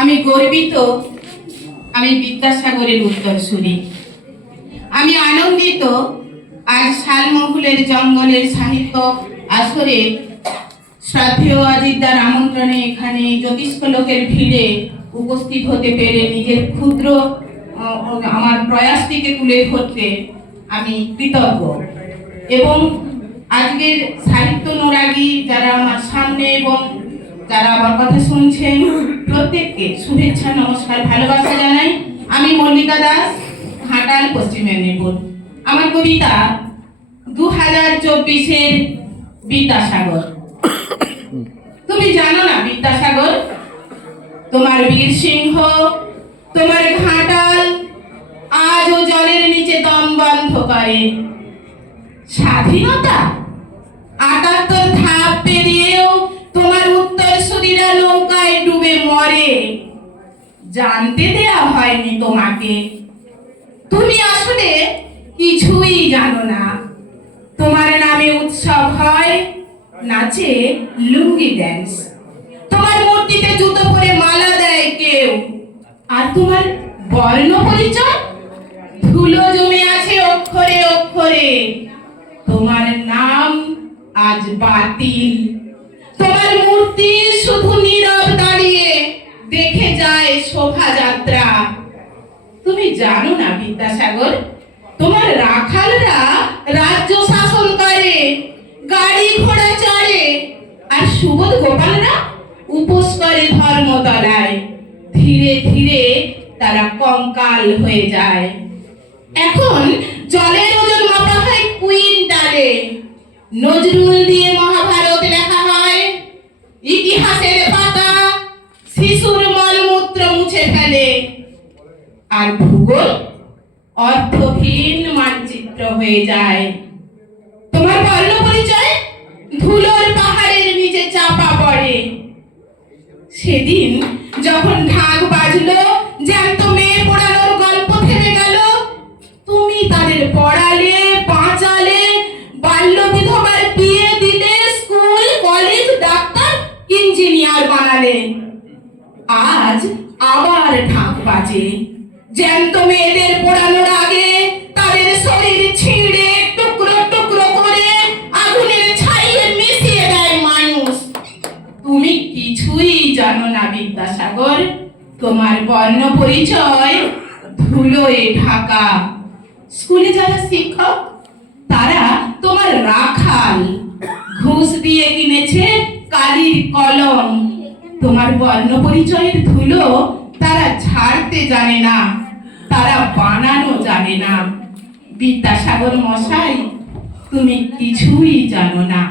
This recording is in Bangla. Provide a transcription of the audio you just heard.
আমি গর্বিত, আমি বিদ্যাসাগরের উত্তরসূরি। আমি আনন্দিত আজ শালমহুলের জঙ্গলের সাহিত্য আসরে শ্রদ্ধেয় অজিতদার আমন্ত্রণে এখানে জ্যোতিষ্ক লোকের ভিড়ে উপস্থিত হতে পেরে নিজের ক্ষুদ্র আমার প্রয়াসটিকে তুলে ধরতে আমি কৃতজ্ঞ। এবং আজকের সাহিত্য অনুরাগী যারা আমার সামনে এবং যারা আমার কথা শুনছেন প্রত্যেককে শুভেচ্ছা, নমস্কার, ভালোবাসা জানাই। আমি মল্লিকা দাস, ঘাটাল, পশ্চিম মেদিনীপুর। আমার কবিতা 2024-এর বিদ্যাসাগর। তুমি জানো না বিদ্যাসাগর, তোমার বীর সিংহ, তোমার ঘাটাল আজও জলের নিচে দম বন্ধ করে। স্বাধীনতা 78 ধাপ পেরিয়েও তোমার উত্তরসূরিরা নৌকায় ডুবে মরে, জানতে দেয়া হয়নি তোমাকে। তুমি আসলে কিছুই জানো না। তোমার নামে উৎসব হয়, নাচে লুঙ্গি ড্যান্স, তোমার মূর্তিতে জুতো পরে মালা দেয় কেউ। আর তোমার বর্ণ পরিচয় ধুলো জমে আছে অক্ষরে অক্ষরে। তোমার নাম আজ বাতিল, তোমার মূর্তি শুধু নীরব দাঁড়িয়ে দেখে যায় শোভাযাত্রা। তুমি জানো না বিদ্যাসাগর, তোমার রাখালরা রাজ্য শাসন করে, গাড়ি ঘোড়া চড়ে, আর সুবোধ গোপালরা উপোস করে ধর্মতলায়। ধীরে ধীরে তারা কঙ্কাল হয়ে যায়। এখন জলের ওজন মাপা হয় কুইন্টালে। নজরুল দিয়ে মহাভারত লেখা হয়, ইতিহাসের পাতা শিশুর মলমূত্র মুছে ফেলে। আর ভূগোল অর্থহীন মানচিত্র হয়ে যায়। তোমার বর্ণ পরিচয় ধুলোর পাহাড়ের নিচে চাপা পড়ে। সেদিন যখন ঢাক বাজলো, জ্যান্ত মেয়ে পোড়ানোর গল্প থেমে গেল। তুমি তাদের পড়ালে, বাঁচালে, বাল্য বিধবার বিয়ে দিলে, স্কুল কলেজ ডাক্তার ইঞ্জিনিয়ার বানালে। আজ আবার ঢাক বাজে। জ্যান্ত মেয়েদের পোড়ানোর আগে তাদের শরীর ছিঁড়ে টুকরো টুকরো করে আগুনের ছাইয়ে মিশিয়ে দেয় মানুষ। তুমি কিছুই জানো না বিদ্যাসাগর, তোমার বর্ণ পরিচয় ধুলোয় ঢাকা। স্কুলে যারা শিক্ষক তারা তোমার রাখাল, ঘুষ দিয়ে কিনেছে কালির কলম। তোমার বর্ণ পরিচয়ের ধুলো তারা ঝাড়তে জানে না, তারা বানানো জানে না। বিদ্যাসাগর মশাই, তুমি কিছুই জানো না।